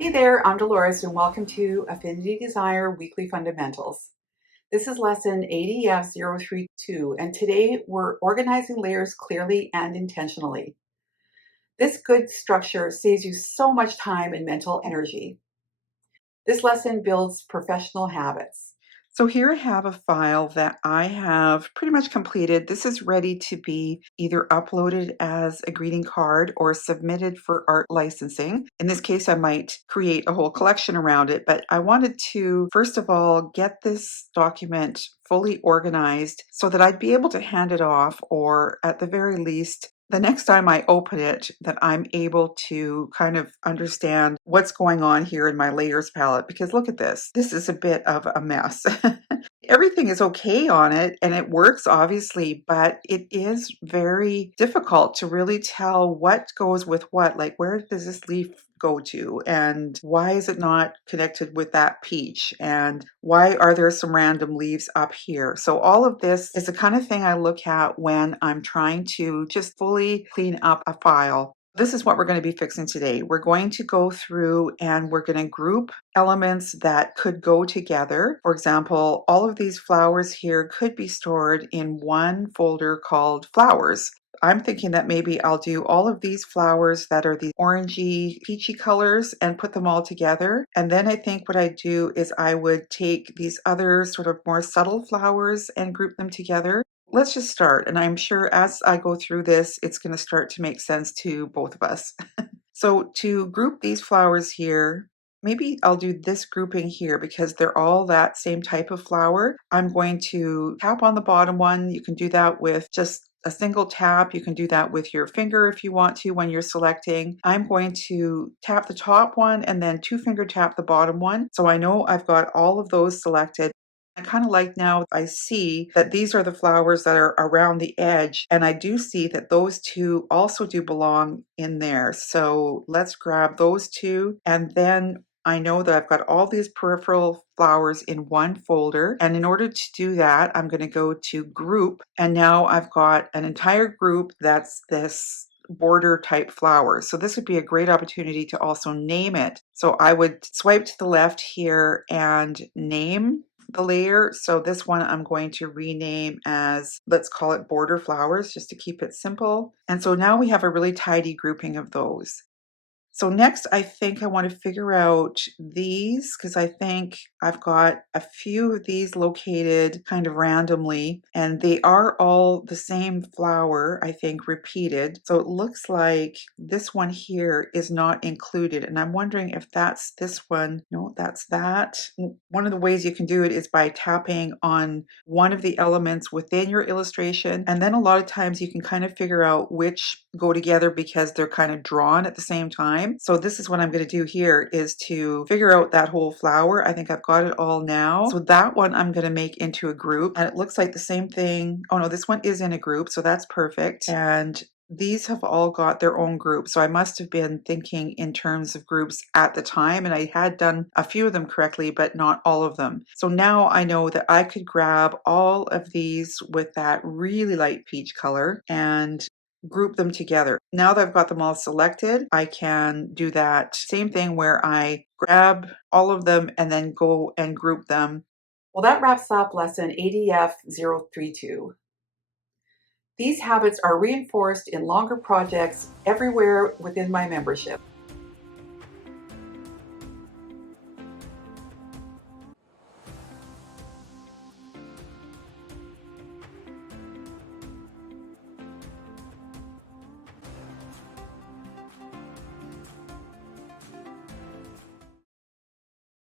Hey there, I'm Dolores and welcome to Affinity Designer Weekly Fundamentals. This is lesson ADF 032 and today we're organizing layers clearly and intentionally. This good structure saves you so much time and mental energy. This lesson builds professional habits. So here I have a file that I have pretty much completed. This is ready to be either uploaded as a greeting card or submitted for art licensing. In this case, I might create a whole collection around it, but I wanted to, first of all, get this document fully organized so that I'd be able to hand it off, or at the very least, the next time I open it, that I'm able to kind of understand what's going on here in my layers palette. Because look at this. This is a bit of a mess. Everything is okay on it and it works obviously, but it is very difficult to really tell what goes with what. Like, where does this leaf go to? And why is it not connected with that peach? And why are there some random leaves up here? So all of this is the kind of thing I look at when I'm trying to just fully clean up a file. This is what we're going to be fixing today. We're going to go through and we're going to group elements that could go together. For example, all of these flowers here could be stored in one folder called flowers. I'm thinking that maybe I'll do all of these flowers that are the orangey, peachy colors and put them all together. And then I think what I do is I would take these other sort of more subtle flowers and group them together. Let's just start. And I'm sure as I go through this, it's going to start to make sense to both of us. So to group these flowers here, maybe I'll do this grouping here because they're all that same type of flower. I'm going to tap on the bottom one. You can do that with just a single tap. You can do that with your finger if you want to when you're selecting. I'm going to tap the top one and then two finger tap the bottom one. So I know I've got all of those selected. I kind of like now I see that these are the flowers that are around the edge, and I do see that those two also do belong in there. So let's grab those two, and then I know that I've got all these peripheral flowers in one folder. And in order to do that, I'm going to go to group, and now I've got an entire group that's this border type flowers. So this would be a great opportunity to also name it. So I would swipe to the left here and name the layer. So this one I'm going to rename as, let's call it border flowers, just to keep it simple. And so now we have a really tidy grouping of those. So next, I think I want to figure out these because I think I've got a few of these located kind of randomly, and they are all the same flower, I think, repeated. So it looks like this one here is not included, and I'm wondering if that's this one. No, that's that. One of the ways you can do it is by tapping on one of the elements within your illustration, and then a lot of times you can kind of figure out which go together because they're kind of drawn at the same time. So this is what I'm going to do here is to figure out that whole flower. I think I've got it all now. So that one I'm going to make into a group, and it looks like the same thing. Oh no, this one is in a group, so that's perfect. And these have all got their own group. So I must have been thinking in terms of groups at the time, and I had done a few of them correctly, but not all of them. So now I know that I could grab all of these with that really light peach color and group them together. Now that I've got them all selected, I can do that same thing where I grab all of them and then go and group them. Well, that wraps up lesson ADF 032. These habits are reinforced in longer projects everywhere within my membership.